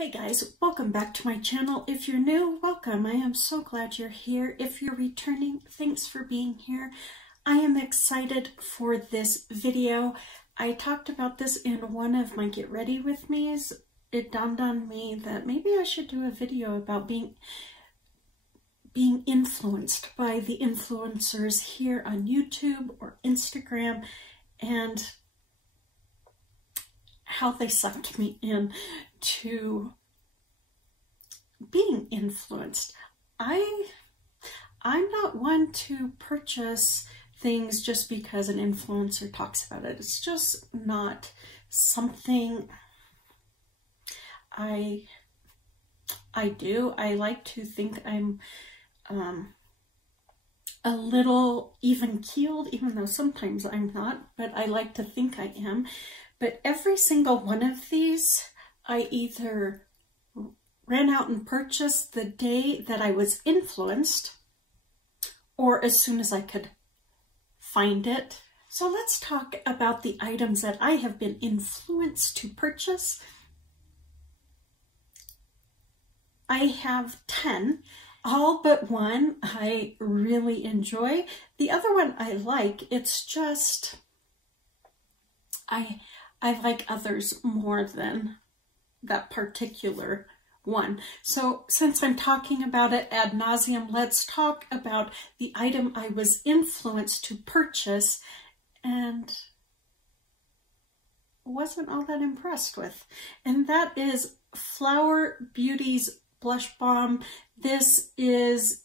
Hey guys, welcome back to my channel. If you're new, welcome. I am so glad you're here. If you're returning, thanks for being here. I am excited for this video. I talked about this in one of my Get Ready With Me's. It dawned on me that maybe I should do a video about being influenced by the influencers here on YouTube or Instagram and how they sucked me in to being influenced. I'm not one to purchase things just because an influencer talks about it. It's just not something I do. I like to think I'm a little even-keeled, even though sometimes I'm not, but I like to think I am. But every single one of these, I either ran out and purchased the day that I was influenced or as soon as I could find it. So let's talk about the items that I have been influenced to purchase. I have 10, all but one I really enjoy. The other one I like, it's just, I like others more than that particular one. So since I'm talking about it ad nauseum, let's talk about the item I was influenced to purchase and wasn't all that impressed with. And that is Flower Beauty's Blush Balm. This is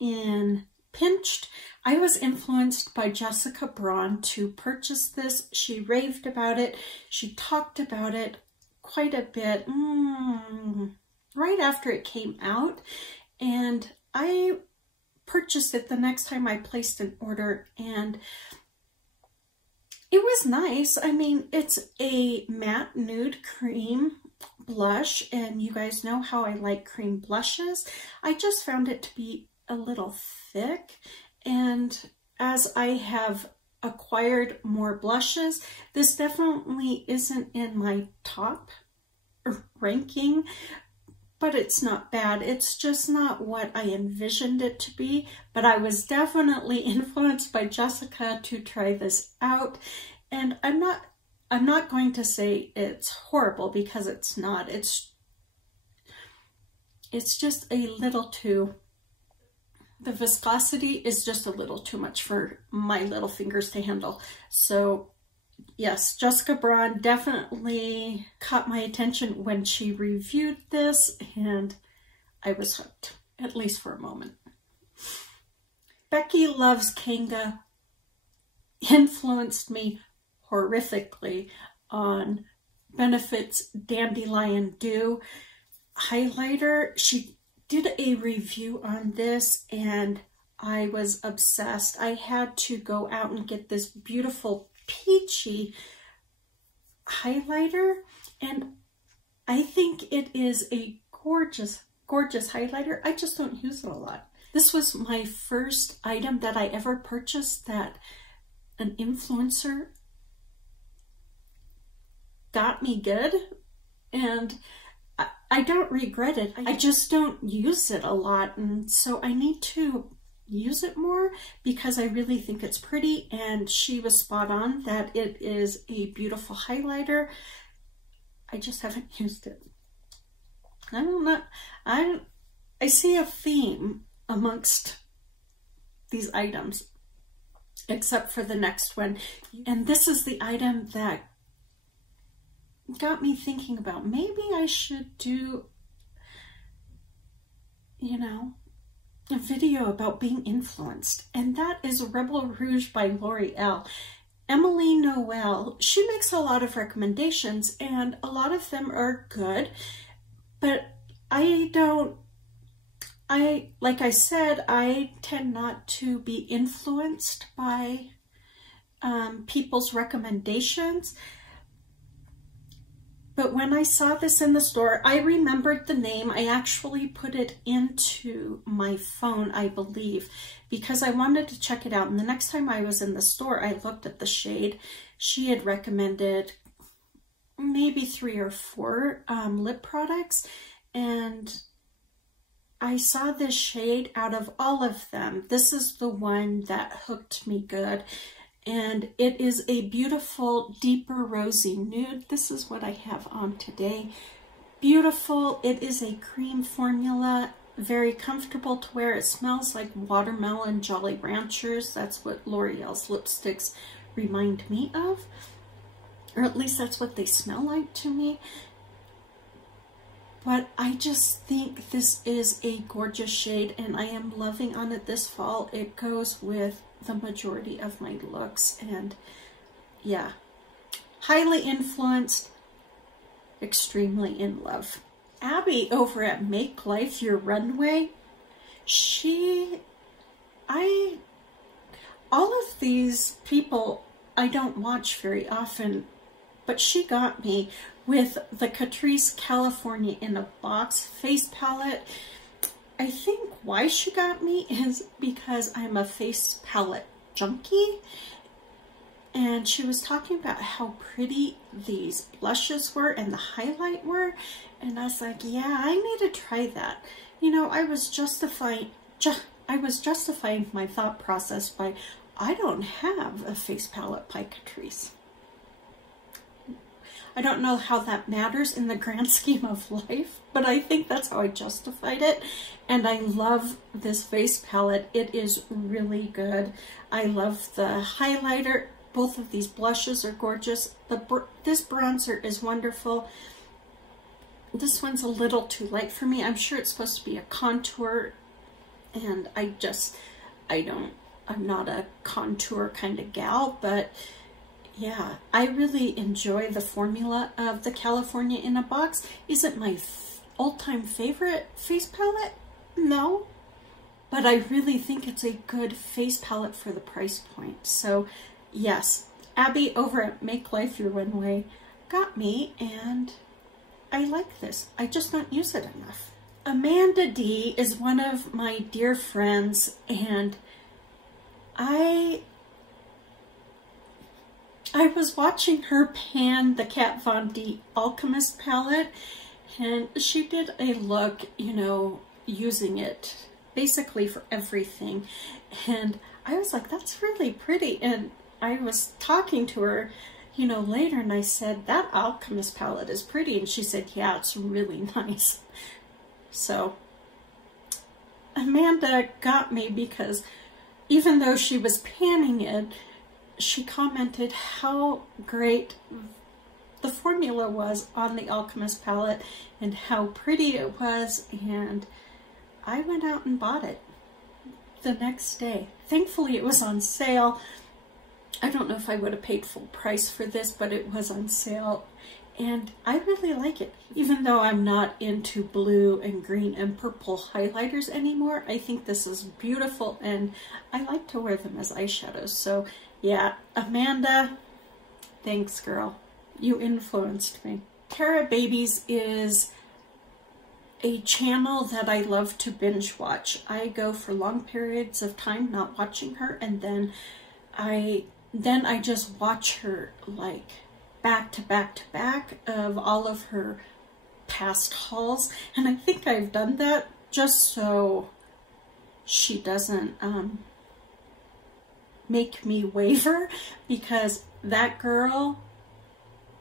in Pinched. I was influenced by Jessica Braun to purchase this. She raved about it. She talked about it quite a bit right after it came out, and I purchased it the next time I placed an order, and it was nice. I mean, it's a matte nude cream blush, and you guys know how I like cream blushes. I just found it to be a little thick, and as I have acquired more blushes, this definitely isn't in my top ranking, but it's not bad. It's just not what I envisioned it to be, but I was definitely influenced by Jessica to try this out, and I'm not going to say it's horrible because it's not. It's just a little too, the viscosity is just a little too much for my little fingers to handle. So yes, Jessica Braun definitely caught my attention when she reviewed this, and I was hooked, at least for a moment. Becky Loves Kanga influenced me horrifically on Benefit's Dandelion Dew highlighter. She did a review on this and I was obsessed. I had to go out and get this beautiful peachy highlighter, and I think it is a gorgeous, gorgeous highlighter. I just don't use it a lot. This was my first item that I ever purchased that an influencer got me good, and I don't regret it. I just don't use it a lot, and so I need to use it more because I really think it's pretty, and she was spot on that it is a beautiful highlighter. I just haven't used it. I don't know. I see a theme amongst these items, except for the next one. And this is the item that got me thinking about maybe I should do, you know, a video about being influenced, and that is Rebel Rouge by L'Oreal. Emily Noel, she makes a lot of recommendations and a lot of them are good, but like I said, I tend not to be influenced by people's recommendations. But when I saw this in the store, I remembered the name. I actually put it into my phone, I believe, because I wanted to check it out. And the next time I was in the store, I looked at the shade. She had recommended maybe 3 or 4 lip products, and I saw this shade out of all of them. This is the one that hooked me good, and it is a beautiful, deeper rosy nude. This is what I have on today. Beautiful. It is a cream formula, very comfortable to wear. It smells like watermelon Jolly Ranchers. That's what L'Oreal's lipsticks remind me of, or at least that's what they smell like to me. But I just think this is a gorgeous shade, and I am loving on it this fall. It goes with the majority of my looks, and yeah, highly influenced, extremely in love. Abby over at Make Life Your Runway, all of these people I don't watch very often, but she got me with the Catrice California in a Box face palette. I think why she got me is because I'm a face palette junkie, and she was talking about how pretty these blushes were and the highlight were, and I was like, yeah, I need to try that. You know, I was justifying my thought process by, I don't have a face palette by Catrice. I don't know how that matters in the grand scheme of life, but I think that's how I justified it. And I love this face palette. It is really good. I love the highlighter. Both of these blushes are gorgeous. This bronzer is wonderful. This one's a little too light for me. I'm sure it's supposed to be a contour, and I'm not a contour kind of gal, but yeah, I really enjoy the formula of the California in a Box. Is it my all-time favorite face palette? No, but I really think it's a good face palette for the price point. So yes, Abby over at Make Life Your Runway got me, and I like this. I just don't use it enough. Amanda D is one of my dear friends, and I was watching her pan the Kat Von D Alchemist palette, and she did a look, you know, using it basically for everything. And I was like, that's really pretty. And I was talking to her, you know, later, and I said, that Alchemist palette is pretty. And she said, yeah, it's really nice. So Amanda got me because even though she was panning it, she commented how great the formula was on the Alchemist palette and how pretty it was, and I went out and bought it the next day. Thankfully it was on sale. I don't know if I would have paid full price for this, but it was on sale, and I really like it. Even though I'm not into blue and green and purple highlighters anymore, I think this is beautiful, and I like to wear them as eyeshadows. So yeah, Amanda, thanks, girl. You influenced me. Tara Babies is a channel that I love to binge watch. I go for long periods of time not watching her, and then I just watch her like back to back to back of all of her past hauls. And I think I've done that just so she doesn't make me waver, because that girl,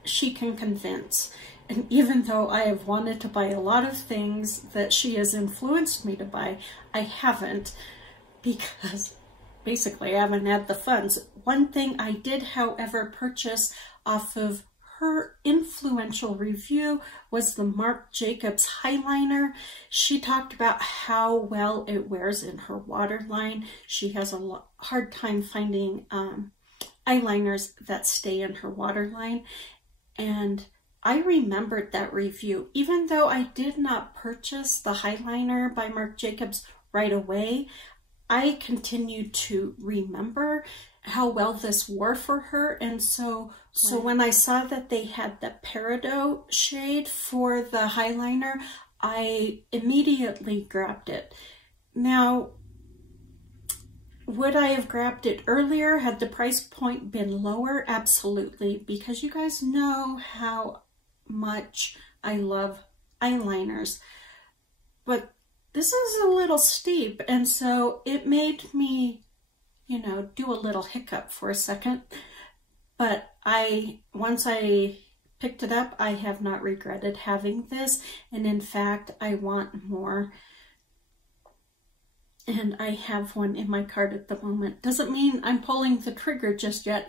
she can convince. And even though I have wanted to buy a lot of things that she has influenced me to buy, I haven't, because basically I haven't had the funds. One thing I did, however, purchase off of her influential review was the Marc Jacobs highliner. She talked about how well it wears in her waterline. She has a hard time finding eyeliners that stay in her waterline, and I remembered that review. Even though I did not purchase the highliner by Marc Jacobs right away, I continued to remember how well this wore for her. And so when I saw that they had the Peridot shade for the highliner, I immediately grabbed it. Now, Would I have grabbed it earlier had the price point been lower? Absolutely, because you guys know how much I love eyeliners. But this is a little steep, and so it made me, you know, do a little hiccup for a second. But once I picked it up, I have not regretted having this, and in fact, I want more. And I have one in my cart at the moment. Doesn't mean I'm pulling the trigger just yet.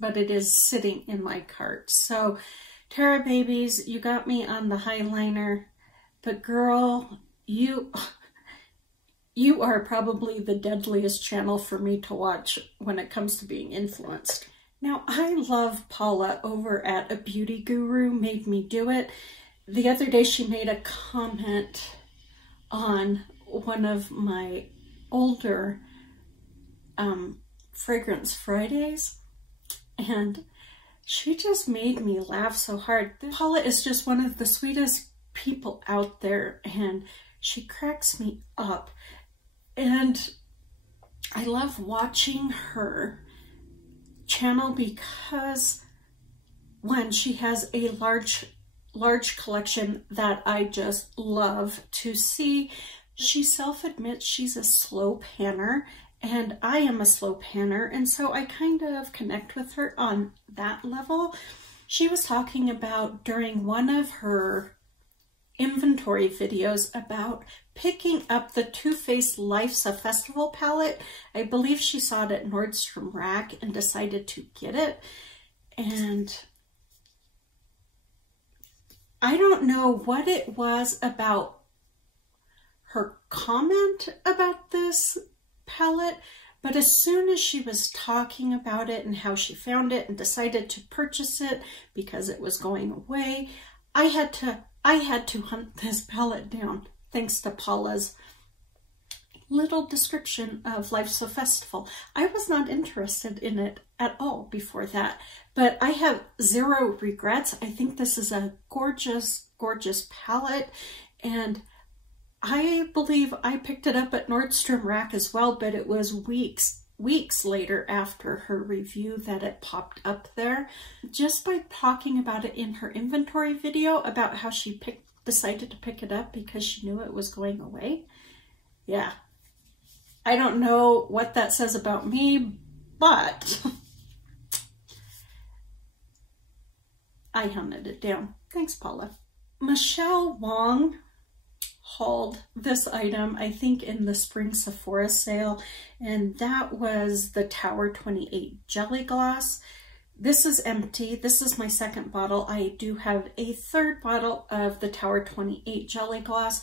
But it is sitting in my cart. So, Tara babies, you got me on the highliner, but girl, you are probably the deadliest channel for me to watch when it comes to being influenced. Now, I love Paula over at A Beauty Guru Made Me Do It. The other day she made a comment on one of my older Fragrance Fridays, and she just made me laugh so hard. Paula is just one of the sweetest people out there, and she cracks me up. And I love watching her channel because, one, she has a large collection that I just love to see. She self-admits she's a slow panner, and I am a slow panner, and so I kind of connect with her on that level. She was talking about, during one of her inventory videos, about picking up the Too Faced Life's a Festival palette. I believe she saw it at Nordstrom Rack and decided to get it. And I don't know what it was about her comment about this palette, but as soon as she was talking about it and how she found it and decided to purchase it because it was going away, I had to hunt this palette down, thanks to Paula's little description of Life's a Festival. I was not interested in it at all before that, but I have zero regrets. I think this is a gorgeous, gorgeous palette, and I believe I picked it up at Nordstrom Rack as well, but it was weeks later after her review that it popped up there. Just by talking about it in her inventory video, about how she decided to pick it up because she knew it was going away. Yeah. I don't know what that says about me, but I hunted it down. Thanks, Paula. Michelle Wong hauled this item, I think, in the spring Sephora sale, and that was the Tower 28 Jelly Gloss. This is empty. This is my second bottle. I do have a third bottle of the Tower 28 Jelly Gloss,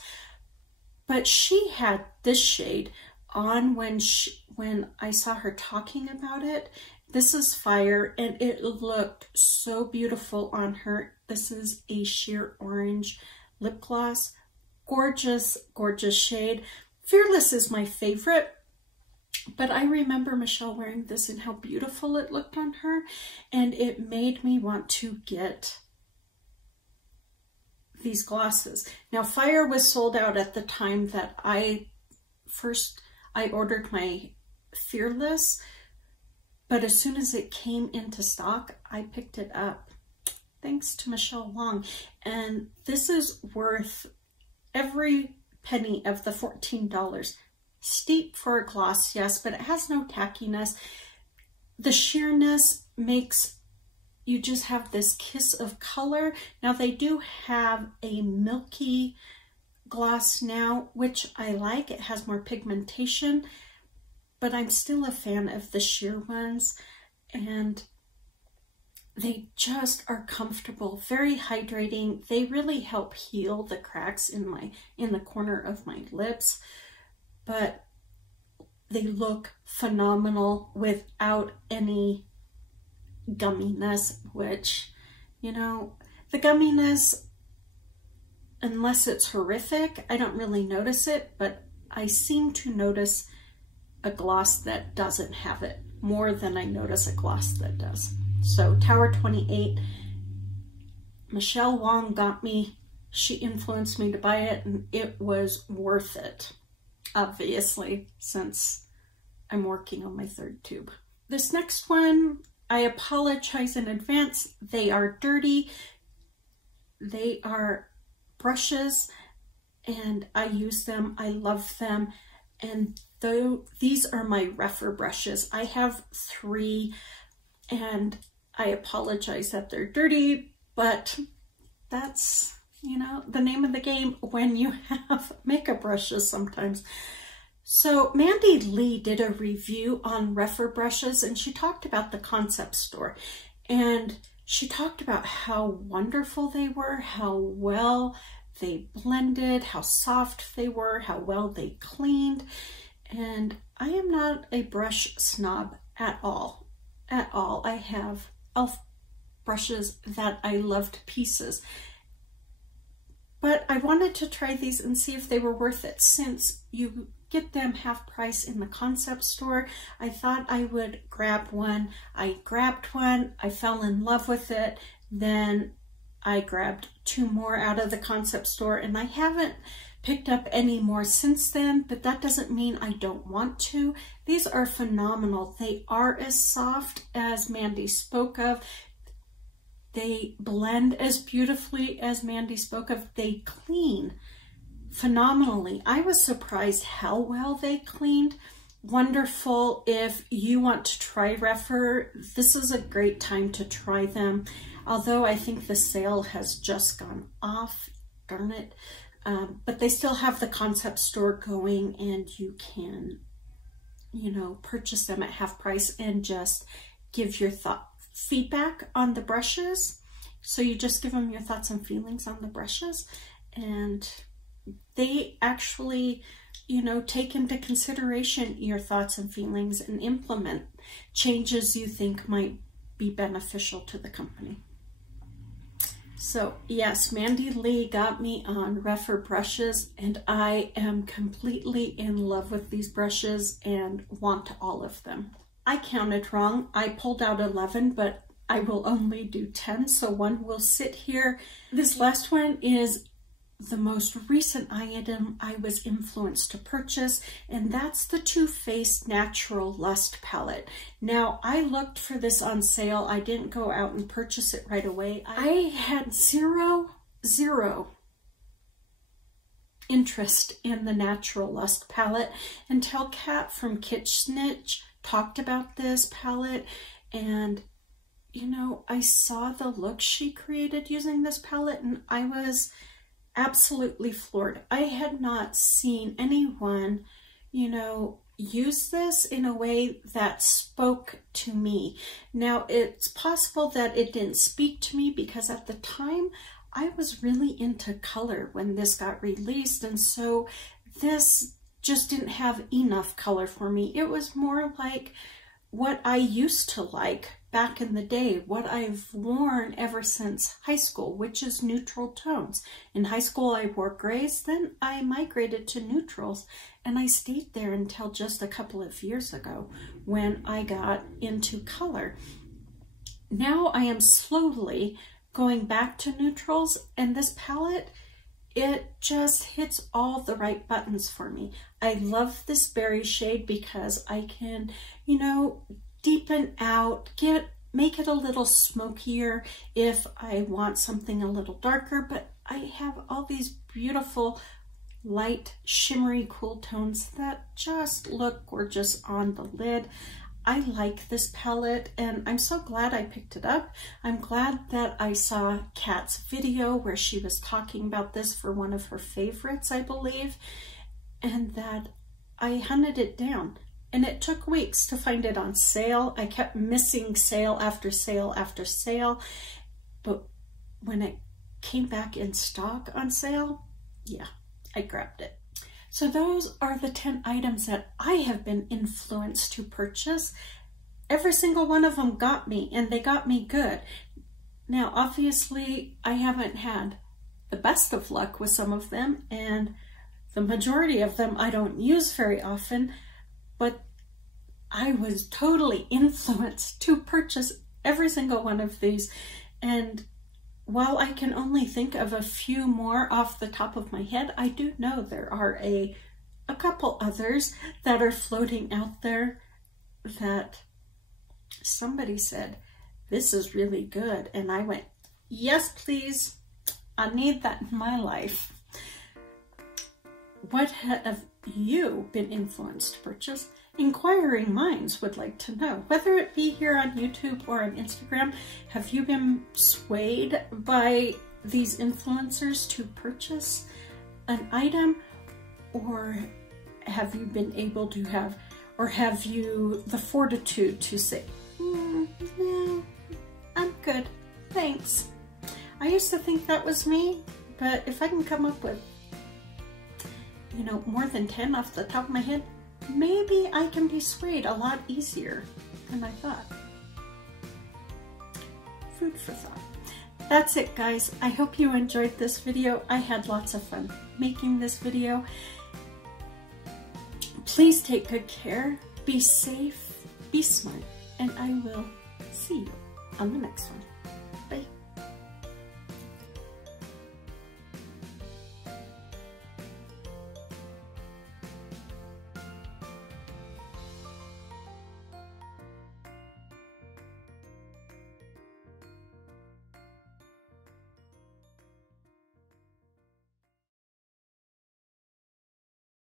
but she had this shade on when I saw her talking about it. This is Fire, and it looked so beautiful on her. This is a sheer orange lip gloss. Gorgeous, gorgeous shade. Fearless is my favorite, but I remember Michelle wearing this and how beautiful it looked on her, and it made me want to get these glosses. Now, Fire was sold out at the time that I ordered my Fearless, but as soon as it came into stock, I picked it up. Thanks to Michelle Wong, and this is worth every penny of the $14. Steep for a gloss, yes, but it has no tackiness. The sheerness makes you just have this kiss of color. Now, they do have a milky gloss now, which I like. It has more pigmentation, but I'm still a fan of the sheer ones, and they just are comfortable, very hydrating. They really help heal the cracks in the corner of my lips, but they look phenomenal without any gumminess, which, you know, the gumminess, unless it's horrific, I don't really notice it, but I seem to notice a gloss that doesn't have it more than I notice a gloss that does. So Tower 28, Michelle Wong got me. She influenced me to buy it, and it was worth it, obviously, since I'm working on my third tube. This next one, I apologize in advance. They are dirty. They are brushes and I use them. I love them. And though these are my Rephr brushes, I have 3 and I apologize that they're dirty, but that's, you know, the name of the game when you have makeup brushes sometimes. So Mandy Lee did a review on Rephr brushes and she talked about the concept store and she talked about how wonderful they were, how well they blended, how soft they were, how well they cleaned. And I am not a brush snob at all, I have e.l.f. brushes that I love to pieces. But I wanted to try these and see if they were worth it. Since you get them half price in the concept store, I thought I would grab one. I grabbed one, I fell in love with it, then I grabbed 2 more out of the concept store and I haven't picked up any more since then, but that doesn't mean I don't want to. These are phenomenal. They are as soft as Mandy spoke of. They blend as beautifully as Mandy spoke of. They clean phenomenally. I was surprised how well they cleaned. Wonderful. If you want to try Rephr, this is a great time to try them. Although I think the sale has just gone off, darn it. But they still have the concept store going and you can, you know, purchase them at half price and just give your feedback on the brushes. So you just give them your thoughts and feelings on the brushes and they actually, you know, take into consideration your thoughts and feelings and implement changes you think might be beneficial to the company. So yes, Mandy Lee got me on Rephr brushes and I am completely in love with these brushes and want all of them. I counted wrong. I pulled out 11, but I will only do 10, so 1 will sit here. This last one is the most recent item I was influenced to purchase, and that's the Too Faced Natural Lust palette. Now, I looked for this on sale. I didn't go out and purchase it right away. I had zero interest in the Natural Lust palette until Kat from Kitsch Snitch talked about this palette, and you know, I saw the look she created using this palette and I was absolutely floored. I had not seen anyone, you know, use this in a way that spoke to me. Now, it's possible that it didn't speak to me because at the time I was really into color when this got released, and so this just didn't have enough color for me. It was more like what I used to like back in the day, what I've worn ever since high school, which is neutral tones. In high school, I wore grays, then I migrated to neutrals, and I stayed there until just a couple of years ago when I got into color. Now I am slowly going back to neutrals, and this palette, it just hits all the right buttons for me. I love this berry shade because I can, you know, deepen out, make it a little smokier if I want something a little darker, but I have all these beautiful light shimmery cool tones that just look gorgeous on the lid. I like this palette and I'm so glad I picked it up. I'm glad that I saw Kat's video where she was talking about this for one of her favorites, I believe, and that I hunted it down. And it took weeks to find it on sale. I kept missing sale after sale after sale. But when it came back in stock on sale, yeah, I grabbed it. So those are the 10 items that I have been influenced to purchase. Every single one of them got me, and they got me good. Now, obviously, I haven't had the best of luck with some of them, and the majority of them I don't use very often, but I was totally influenced to purchase every single one of these. And while I can only think of a few more off the top of my head, I do know there are a a couple others that are floating out there that somebody said, this is really good. And I went, yes, please. I need that in my life. What have you been influenced to purchase? Inquiring minds would like to know. Whether it be here on YouTube or on Instagram, have you been swayed by these influencers to purchase an item? Or have you been able to have, or have you the fortitude to say, no, I'm good, thanks. I used to think that was me, but if I can come up with, you know, more than 10 off the top of my head, maybe I can be swayed a lot easier than I thought. Food for thought. That's it, guys. I hope you enjoyed this video. I had lots of fun making this video. Please take good care, be safe, be smart, and I will see you on the next one.